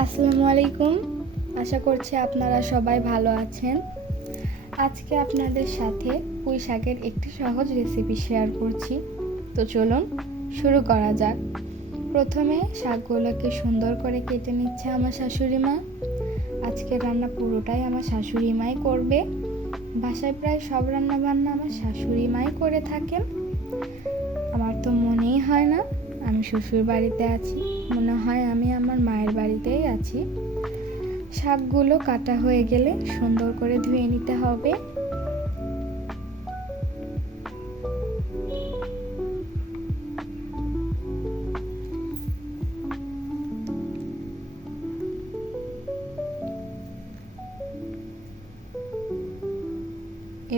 আসসালামু আলাইকুম। আশা করছি আপনারা সবাই ভালো আছেন। আজকে আপনাদের সাথে পুঁই শাকের একটি সহজ রেসিপি শেয়ার করছি। তো চলুন শুরু করা যাক। প্রথমে শাকগুলোকে সুন্দর করে কেটে নিচ্ছে আমার শাশুড়ি মা। আজকে রান্না পুরোটাই আমার শাশুড়ি মাই করবে। বাসায় প্রায় সব রান্না বান্না আমার শাশুড়ি মাই করে থাকেন। আমার তো মনেই হয় না, আমি শ্বশুর বাড়িতে আছি। মনে হয় আমি আমার মায়ের বাড়িতেই আছি। শাকগুলো কাটা হয়ে গেলে সুন্দর করে ধুয়ে নিতে হবে।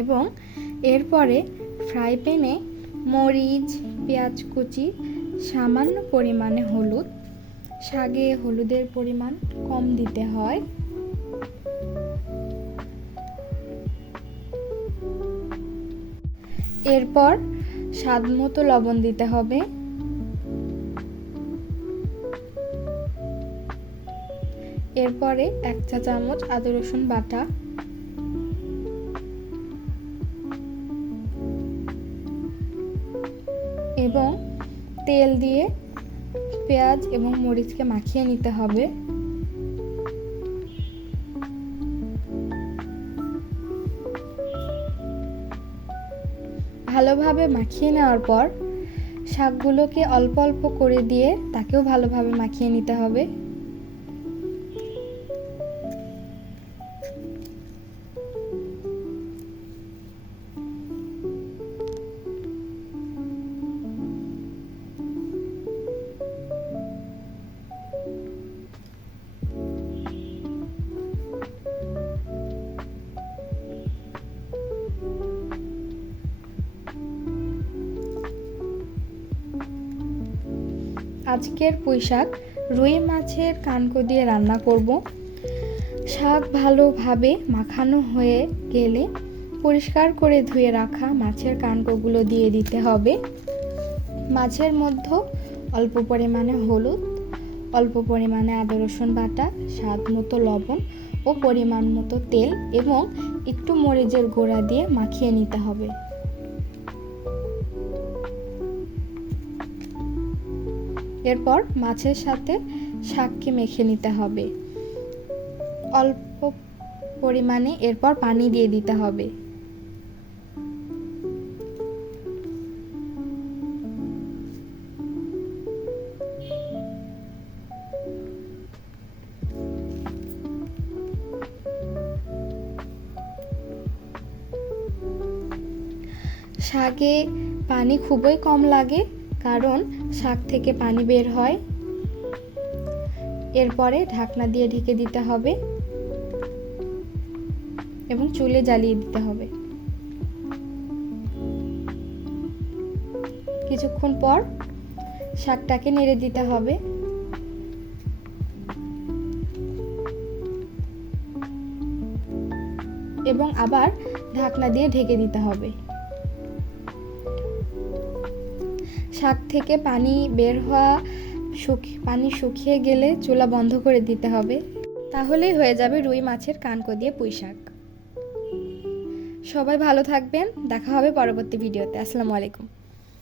এবং এরপরে ফ্রাই প্যানে মরিচ, পেঁয়াজ কুচি, সামান্য পরিমাণে হলুদ শাগে হলুদের পরিমাণ কম দিতে হয়। এরপর স্বাদ মতো লবণ দিতে হবে। এরপরে এক চা চামচ আদা রসুন বাটা। এবং তেল দিয়ে পেঁয়াজ এবং মরিচকে মাখিয়ে নিতে হবে। ভালোভাবে মাখিয়ে নেওয়ার পর শাকগুলোকে অল্প অল্প করে দিয়ে তাকেও ভালোভাবে মাখিয়ে নিতে হবে। আজকের পুঁই শাক রুই মাছের কানকো দিয়ে রান্না করব। শাক ভালোভাবে মাখানো হয়ে গেলে পরিষ্কার করে ধুয়ে রাখা মাছের কানকোগুলো দিয়ে দিতে হবে। মাছের মধ্যে অল্প পরিমাণে হলুদ, অল্প পরিমাণে আদা রসুন বাটা, স্বাদ মতো লবণ ও পরিমাণ মতো তেল এবং একটু মরিচের গোড়া দিয়ে মাখিয়ে নিতে হবে। এরপর মাছের সাথে শাককে মেখে নিতে হবে। অল্প পরিমাণে এরপর পানি দিয়ে দিতে হবে। শাকে পানি খুবই কম লাগে। কারণ শাক থেকে পানি বের হয়। এরপরে ঢাকনা দিয়ে ঢেকে দিতে হবে এবং চুলে জ্বালিয়ে দিতে হবে। কিছুক্ষণ পর শাকটাকে নেড়ে দিতে হবে। এবং আবার ঢাকনা দিয়ে ঢেকে দিতে হবে। শাক থেকে পানি বের হওয়া শুকি, পানি শুকিয়ে গেলে চুলা বন্ধ করে দিতে হবে। তাহলেই হয়ে যাবে রুই মাছের কানকো দিয়ে পুঁই শাক। সবাই ভালো থাকবেন। দেখা হবে পরবর্তী ভিডিওতে। আসসালামু আলাইকুম।